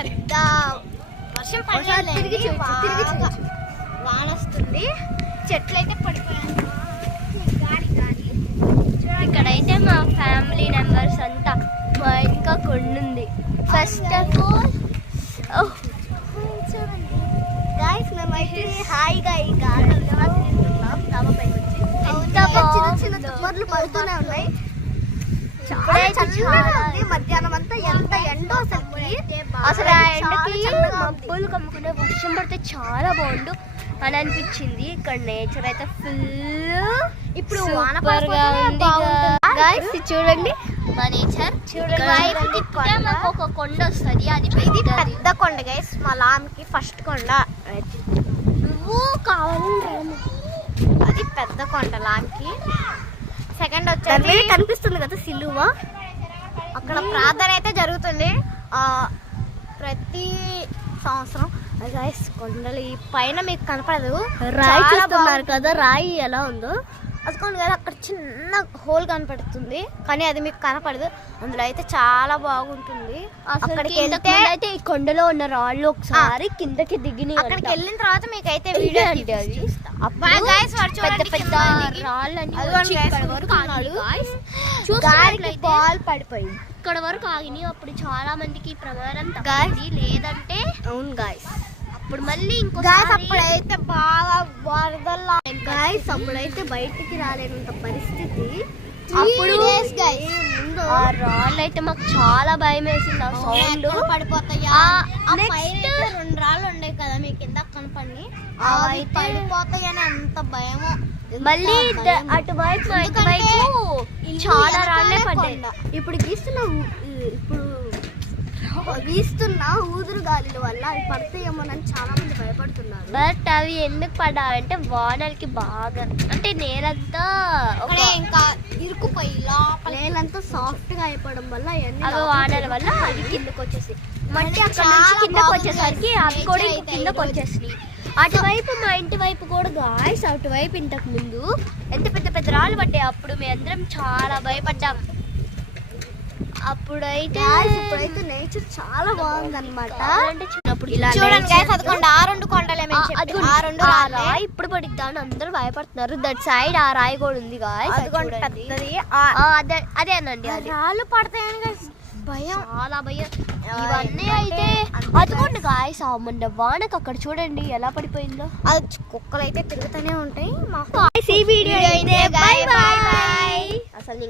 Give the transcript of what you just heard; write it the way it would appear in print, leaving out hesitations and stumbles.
పెద్ద వర్షం పడలేదు, వాన వస్తుంది, చెట్లు అయితే పడిపోయాయి. ఇక్కడైతే మా ఫ్యామిలీ మెంబర్స్ అంతా మా ఇంకా కొండుంది. ఫస్ట్ ఆఫ్ ఆల్ గైస్ మేమైతే హాయిగా ఈ గార్డెన్లో తిరుగుతున్నాం. డాబాపైకి వచ్చి చిన్న చిన్న తుమ్మర్లు పడుతూనే ఉన్నాయి. చాలా చల్లగా ఉంది. మధ్యాహ్నం అంతా ఎంత ఎండో అసలు ఆ ఎండకి మబ్బులు కమ్ముకునే వర్షం పడితే చాలా బాగుండు అని అనిపించింది. ఇక్కడ నేచర్ అయితే ఫుల్ ఇప్పుడు సూపర్ గా ఉంది. గైస్ చూడండి మా నేచర్. చూడండి మాకు ఒక కొండ వస్తుంది, అది పెద్ద కొండ గైస్. మా లామ్కి ఫస్ట్ కొండ నువ్వు కావాలి, అది పెద్ద కొండ లామ్కి. సెకండ్ వచ్చేది కనిపిస్తుంది కదా సిలువ, అక్కడ ప్రార్థన అయితే జరుగుతుంది ప్రతి సంవత్సరం. గైస్ కొండలు ఈ పైన మీకు కనపడదు, రాయి చూస్తున్నారు కదా, రాయి ఎలా ఉందో అదుకోండి కదా. అక్కడ చిన్న హోల్ కనపడుతుంది కానీ అది మీకు కనపడదు. అందులో అయితే చాలా బాగుంటుంది. అక్కడికి వెళ్తే అయితే ఈ కొండలో ఉన్న రాళ్ళు ఒకసారి కిందకి దిగిన, అక్కడికి వెళ్ళిన తర్వాత మీకు అయితే వీడియో పెద్ద పెద్ద రాళ్ళని బాల్ పడిపోయింది. ఇక్కడ వరకు ఆగినాయి. అప్పుడు చాలా మందికి ప్రమాదం తగ్గింది, లేదంటే అవును గాయస్. అప్పుడు మళ్ళీ అప్పుడైతే బాగా వరదల్లా గాయస్, అప్పుడైతే బయటికి రాలేనంత పరిస్థితి. అప్పుడు ఆ రాళ్ళు అయితే మాకు చాలా భయం వేసింది. ఆ సౌండ్ పడిపోతాయా, రెండు రాళ్ళు ఉండే కదా మీకు కింద కనపడి, అవి పడిపోతాయని అంత భయము. మళ్ళీ అటువైపు ఇటువైపు చాలా రాళ్ళే పడ్డాయి. ఇప్పుడు వీస్తున్న ఊదురు గాలిల వల్ల అవి పడతాయేమోనని చాలా మంది భయపడుతున్నారు. బట్ అవి ఎందుకు పడ్డాయంటే వానలకి బాగా, అంటే నేలంతా ఇంకా ఇరుకుపోయి నేలంతా సాఫ్ట్ గా అయిపోవడం వల్ల అవి వానల వల్ల అవి కిందకు వచ్చేసి మట్టి అక్కడ నుంచి కిందకు వచ్చేసరికి అవి కూడా కిందకు వచ్చేసినాయి. అటువైపు మా ఇంటి వైపు కూడా గాయస్, అటువైపు ఇంతకు ముందు ఎంత పెద్ద పెద్ద రాళ్ళు పడ్డాయి. అప్పుడు మేము అందరం చాలా భయపడ్డాం. ఇప్పుడైతే నేచర్ చాలా బాగుంది అనమాట. చూడండి ఆ రెండు కొండలే రాయి ఇప్పుడు పడిద్దా అని అందరూ భయపడుతున్నారు. దట్ సైడ్ ఆ రాయి కూడా ఉంది గాయస్, పెద్దది. అదేనండి, అది రాళ్ళు పడతాయని భయం, చాలా భయం. ఇవన్నీ అయితే అదిగోండి గాయస్, మొన్న వానకు అక్కడ చూడండి ఎలా పడిపోయిందో. అది కుక్కలు అయితే తిరుగుతూనే ఉంటాయి. ఈ వీడియో అయితే బై బై. అసలు